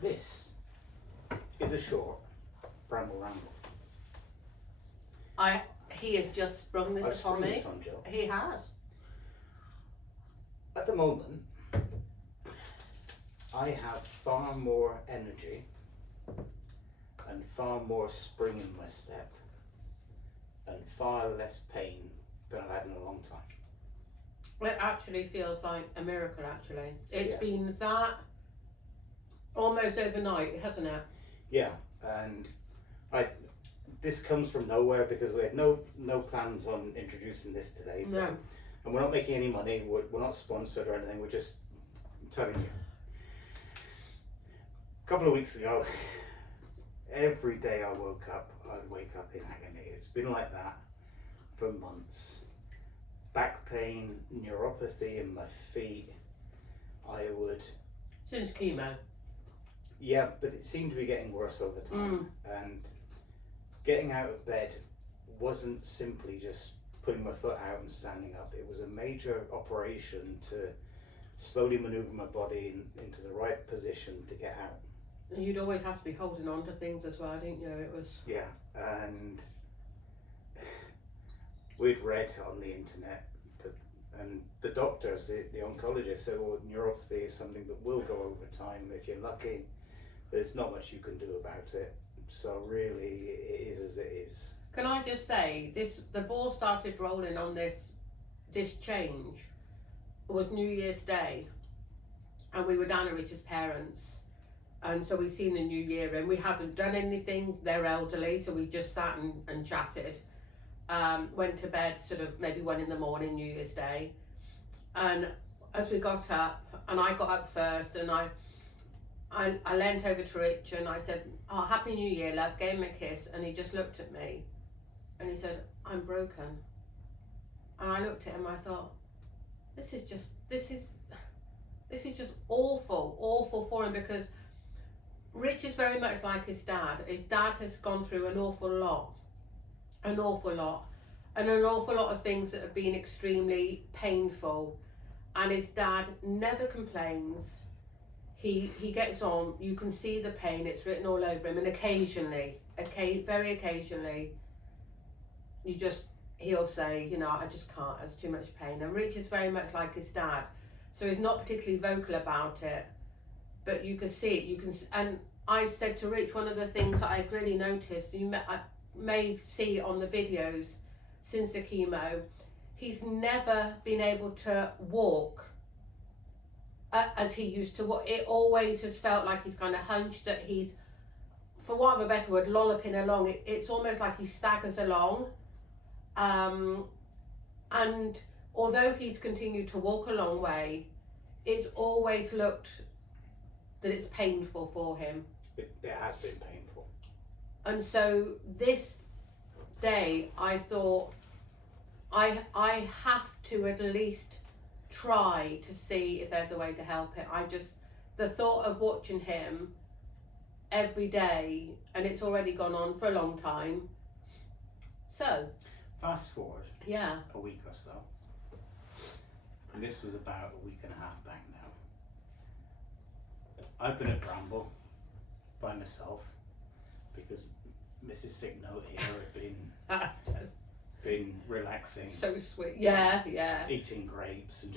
This is a short Bramble ramble. He has just sprung this I've upon sprung me. this on Gill. He has. At the moment, I have far more energy and far more spring in my step and far less pain than I've had in a long time. It actually feels like a miracle, actually. It's Yeah. been that almost overnight, hasn't it? Yeah, and this comes from nowhere because we had no plans on introducing this today. No. And we're not making any money, we're not sponsored or anything, we're just telling you. A couple of weeks ago, every day I'd wake up in agony. It's been like that for months. Back pain, neuropathy in my feet. Since chemo. Yeah, but it seemed to be getting worse over time. And getting out of bed wasn't simply just putting my foot out and standing up. It was a major operation to slowly maneuver my body into the right position to get out. And you'd always have to be holding on to things as well, didn't you? It was... Yeah, and we'd read on the internet and the doctors, the oncologist said, well, neuropathy is something that will go over time. If you're lucky, there's not much you can do about it. So really, it is as it is. Can I just say, the ball started rolling on this change was New Year's Day, and we were down at Richard's parents, and so we'd seen the New Year, and we hadn't done anything. They're elderly, so we just sat and chatted. Went to bed sort of maybe 1 a.m, New Year's Day, and as we got up, and I got up first, and I leant over to Rich and I said, "Oh, Happy New Year, love," gave him a kiss, and he just looked at me and he said, "I'm broken." And I looked at him, I thought, this is just awful for him, because Rich is very much like his dad. His dad has gone through an awful lot, and an awful lot of things that have been extremely painful, and his dad never complains. He gets on, you can see the pain, it's written all over him, and very occasionally, he'll say, I just can't, there's too much pain. And Rich is very much like his dad, so he's not particularly vocal about it, but you can see it, and I said to Rich, one of the things that I've really noticed, I may see on the videos since the chemo, he's never been able to walk as he used to walk. It always has felt like he's kind of hunched, that he's, for want of a better word, lolloping along. It's almost like he staggers along. And although he's continued to walk a long way, it's always looked that it's painful for him. It has been painful. And so this day I thought, I have to at least try to see if there's a way to help it. The thought of watching him every day, and it's already gone on for a long time. So fast forward a week or so, and this was about a week and a half back now. I've been at Bramble by myself because Mrs. Sick Note here had been relaxing. So sweet. Yeah. Eating grapes and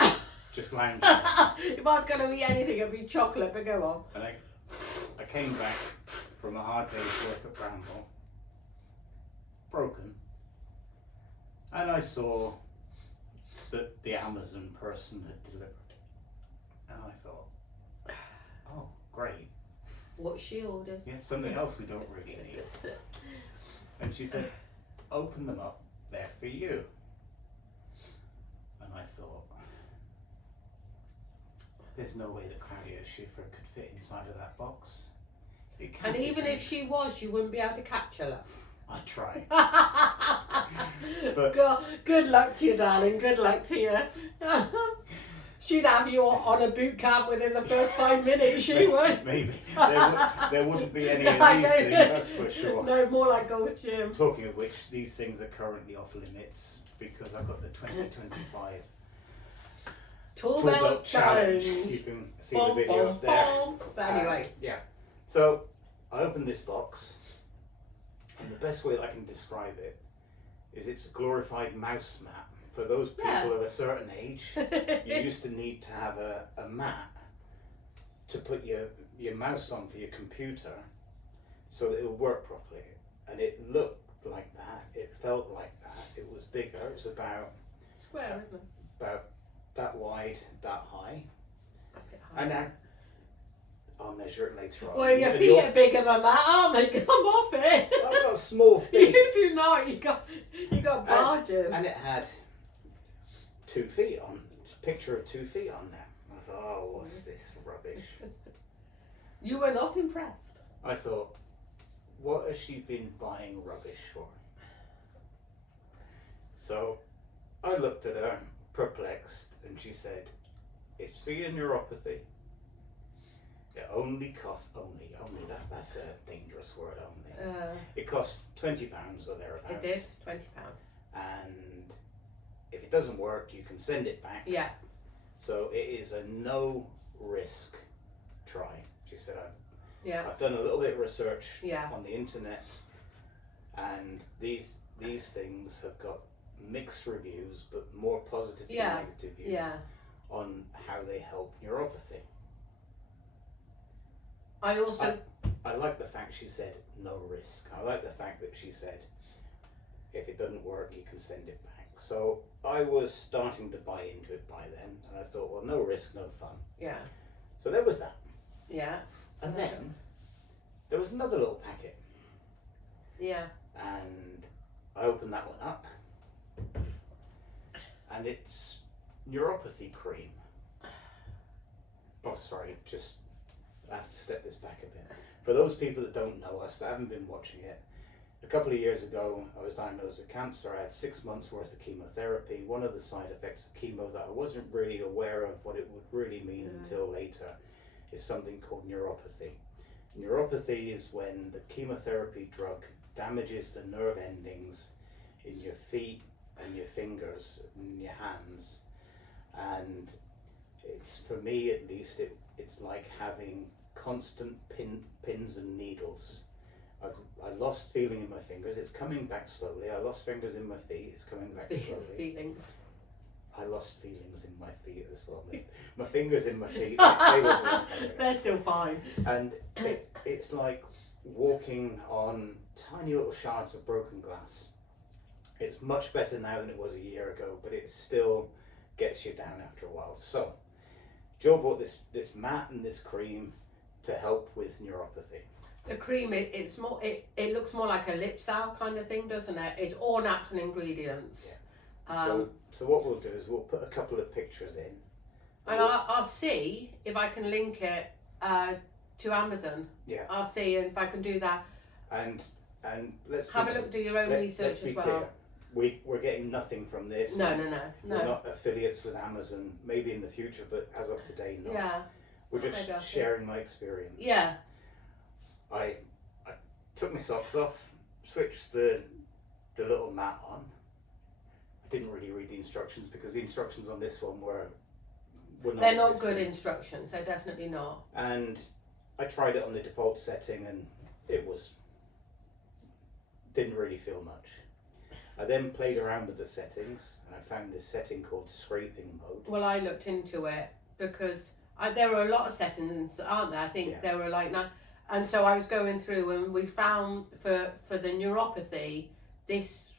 just lounging. If I was going to be anything, it'd be chocolate, but go on. And I came back from a hard day's work at Bramble, broken, and I saw that the Amazon person had delivered. And I thought, oh, great. What she ordered. Yeah, something else we don't really need. And she said, open them up, they're for you. And I thought, there's no way that Claudia Schiffer could fit inside of that box. It can't. And even if she was, you wouldn't be able to catch her. I'd try. But good luck to you, darling. Good luck to you. She'd have you on a boot camp within the first 5 minutes, she would. Maybe. There wouldn't be any of these things, that's for sure. No, more like go with Jim. Talking of which, these things are currently off limits because I've got the 2025 Tool Belt Challenge. You can see the video up there. But anyway. Yeah. So I opened this box, and the best way that I can describe it is it's a glorified mouse mat. For those people Yeah. of a certain age, you used to need to have a mat to put your mouse on for your computer so that it would work properly. And it looked like that, it felt like that, it was bigger, it was about Square, isn't it? about that wide, that high. A bit high. And I'll measure it later on. Well, your And feet are bigger than that, aren't they? Come off it. I've got small feet. You do not. You got barges. And it had 2 feet on, picture of 2 feet on there. I thought, oh, what's this rubbish? You were not impressed. I thought, what has she been buying rubbish for? So I looked at her, perplexed, and she said, it's for your neuropathy. It only costs, that's a dangerous word, only. It cost £20 or thereabouts. It did, £20. And if it doesn't work, you can send it back. Yeah. So it is a no risk try. She said, I've done a little bit of research on the internet, and these things have got mixed reviews, but more positive than negative views on how they help neuropathy. I also... I like the fact she said no risk. I like the fact that she said if it doesn't work, you can send it back. So I was starting to buy into it by then, and I thought, well, no risk, no fun. Yeah. So there was that. Yeah. And then there was another little packet. Yeah. And I opened that one up, and it's neuropathy cream. Oh, sorry, just I have to step this back a bit. For those people that don't know us, that haven't been watching it, a couple of years ago I was diagnosed with cancer. I had 6 months worth of chemotherapy. One of the side effects of chemo that I wasn't really aware of what it would really mean until later is something called neuropathy. Neuropathy is when the chemotherapy drug damages the nerve endings in your feet and your fingers and your hands, and it's, for me at least, it's like having constant pins and needles. I lost feeling in my fingers, it's coming back slowly. I lost fingers in my feet, it's coming back slowly. Feelings. I lost feelings in my feet as well. My fingers in my feet, they were They're still fine. and it's like walking on tiny little shards of broken glass. It's much better now than it was a year ago, but it still gets you down after a while. So Joe bought this mat and this cream to help with neuropathy. The cream, it's more. It looks more like a lip salve kind of thing, doesn't it? It's all natural ingredients. Yeah. So what we'll do is we'll put a couple of pictures in. And I'll see if I can link it to Amazon. Yeah. I'll see if I can do that. And let's Have a look, do your own research let's be as well. Clear. We're getting nothing from this. No. We're not affiliates with Amazon. Maybe in the future, but as of today, no. Yeah. We're just sharing my experience. Yeah. I took my socks off, switched the little mat on. I didn't really read the instructions because the instructions on this one were not They're not existing. good instructions. They're definitely not. And I tried it on the default setting, and it didn't really feel much. I then played around with the settings, and I found this setting called scraping mode. Well, I looked into it because there were a lot of settings, aren't there? I think there were like nine. And so I was going through, and we found for the neuropathy, this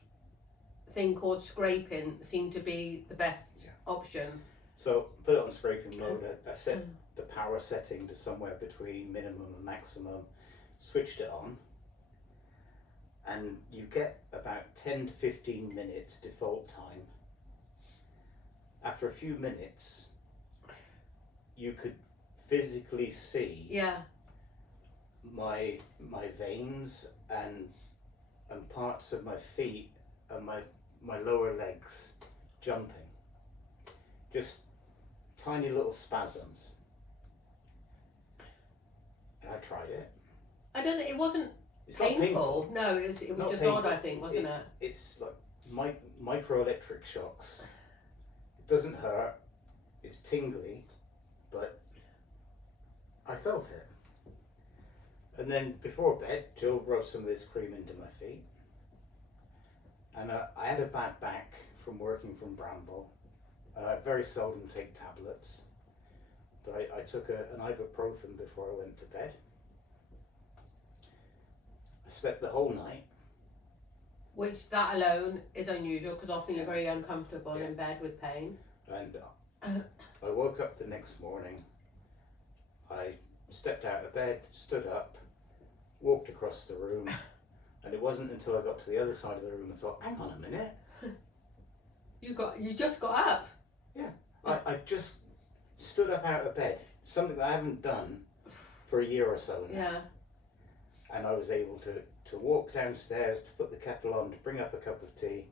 thing called scraping seemed to be the best option. So put it on scraping mode. I set the power setting to somewhere between minimum and maximum, switched it on, and you get about 10 to 15 minutes default time. After a few minutes, you could physically see my veins and parts of my feet and my lower legs jumping. Just tiny little spasms. And I tried it. I don't think it wasn't It's not painful. No, it was Not just painful. odd, I think, wasn't it? It's like microelectric shocks. It doesn't hurt. It's tingly, but I felt it. And then before bed, Jill rubbed some of this cream into my feet. And I had a bad back from working from Bramble. I very seldom take tablets, but I took an ibuprofen before I went to bed. I slept the whole night. Which that alone is unusual because often you're very uncomfortable in bed with pain. And I woke up the next morning. I stepped out of bed, stood up, walked across the room, and it wasn't until I got to the other side of the room and thought, hang on a minute. You just got up. Yeah, I just stood up out of bed, something that I haven't done for a year or so now. Yeah. And I was able to walk downstairs, to put the kettle on, to bring up a cup of tea.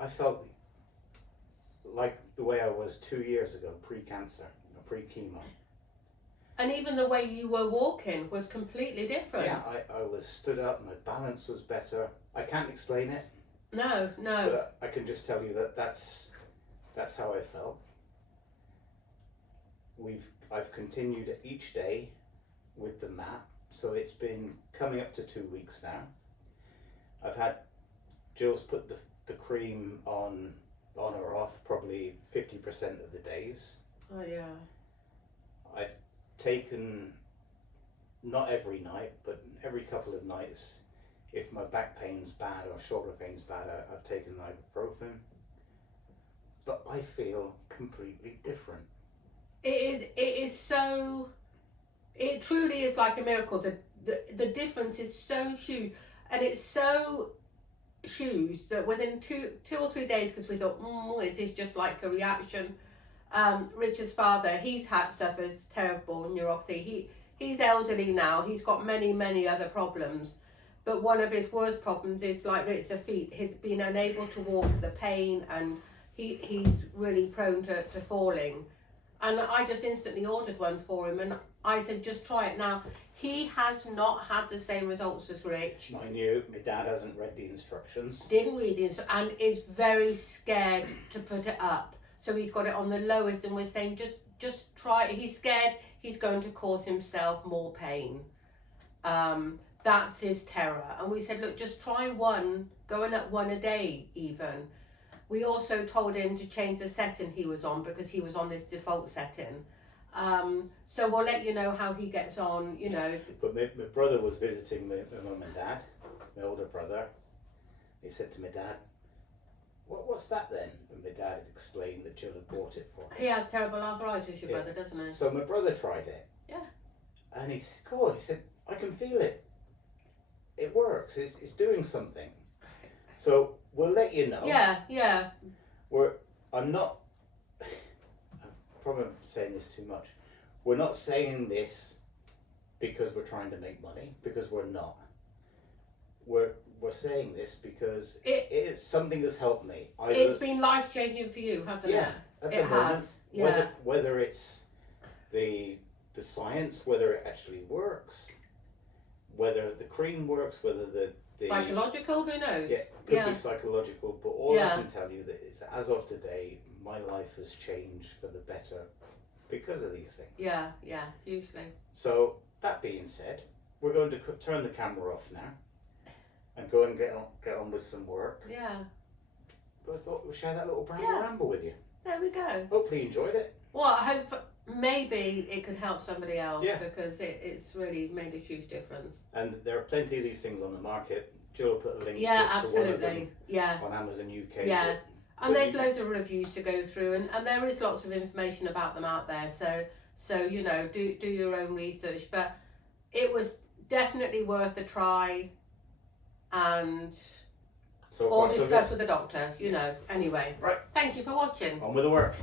I felt like the way I was 2 years ago, pre-cancer, pre-chemo. And even the way you were walking was completely different. Yeah, I was stood up, my balance was better. I can't explain it. No. But I can just tell you that that's how I felt. I've continued each day with the mat, so it's been coming up to 2 weeks now. I've had Jill's put the cream on or off probably 50% of the days. Oh yeah. I've taken, not every night, but every couple of nights, if my back pain's bad or shoulder pain's bad, I've taken ibuprofen. But I feel completely different. It truly is like a miracle. The difference is so huge, and it's so huge that within two or 3 days, because we thought, is this just like a reaction? Richard's father, suffers terrible neuropathy. He's elderly now. He's got many other problems, but one of his worst problems is like Richard's feet. He's been unable to walk, the pain, and he's really prone to falling. And I just instantly ordered one for him, and I said, just try it now. He has not had the same results as Rich. Mind you, my dad hasn't read the instructions. Didn't read the instructions, and is very scared to put it up. So he's got it on the lowest, and we're saying, just try it. He's scared he's going to cause himself more pain. That's his terror. And we said, look, just try one, going at one a day even. We also told him to change the setting he was on because he was on this default setting. So we'll let you know how he gets on, But my brother was visiting my mum and dad, my older brother. He said to my dad, what's that then? And my dad had explained that Jill had bought it for him. He has terrible arthritis, your brother, doesn't he? So my brother tried it. Yeah. And he said, cool, he said, I can feel it. It works, it's doing something. So we'll let you know. Yeah. I'm probably saying this too much. We're not saying this because we're trying to make money, because we're not. We're saying this because it's something that's helped me. It's been life-changing for you, hasn't it? It has. Yeah. Whether it's the science, whether it actually works, whether the cream works, whether the psychological, who knows? Yeah, could be psychological, but all I can tell you that is, as of today, my life has changed for the better because of these things. Yeah, hugely. So, that being said, we're going to turn the camera off now and go and get on with some work. Yeah. But I thought we'll share that little ramble with you. There we go. Hopefully you enjoyed it. Well, I hope maybe it could help somebody else because it's really made a huge difference. And there are plenty of these things on the market. Jill will put a link to absolutely. one of them on Amazon UK. Yeah. And there's loads of reviews to go through, and there is lots of information about them out there. So do your own research. But it was definitely worth a try, and or discuss with the doctor. Anyway. Right. Thank you for watching. On with the work.